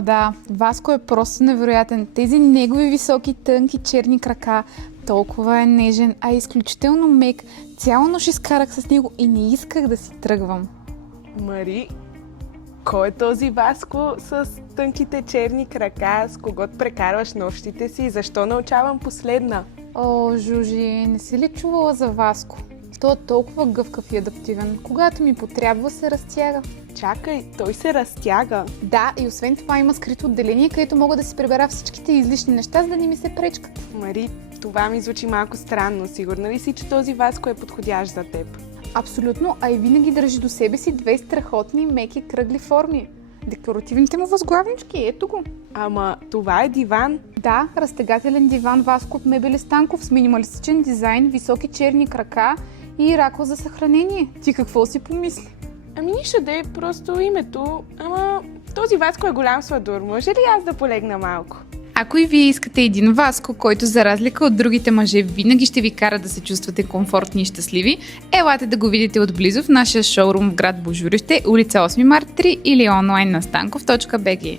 О, да, Васко е просто невероятен. Тези негови високи, тънки, черни крака, толкова е нежен, а изключително мек. Цяла нощ изкарах с него и не исках да си тръгвам. Мари, кой е този Васко с тънките черни крака, с когото прекарваш нощите си и защо научавам последна? О, Жужи, не си ли чувала за Васко? Той е толкова гъвкав и адаптивен. Когато ми потрябва, се разтяга. Чакай, той се разтяга. Да, и освен това има скрито отделение, където мога да си прибера всичките излишни неща, за да не ми се пречкат. Мари, това ми звучи малко странно. Сигурна ли си, че този Васко е подходящ за теб? Абсолютно, а и винаги държи до себе си две страхотни, меки кръгли форми. Декоративните му възглавнички, ето го. Ама това е диван. Да, разтегателен диван Васко от мебели Станков с минималистичен дизайн, високи черни крака и рако за съхранение. Ти какво си помисли? Ами нищо де, просто името. Ама този Васко е голям сладур. Може ли аз да полегна малко? Ако и вие искате един Васко, който за разлика от другите мъже винаги ще ви кара да се чувствате комфортни и щастливи, елате да го видите отблизо в нашия шоурум в град Божурище, улица 8 март 3 или онлайн на stanков.bg.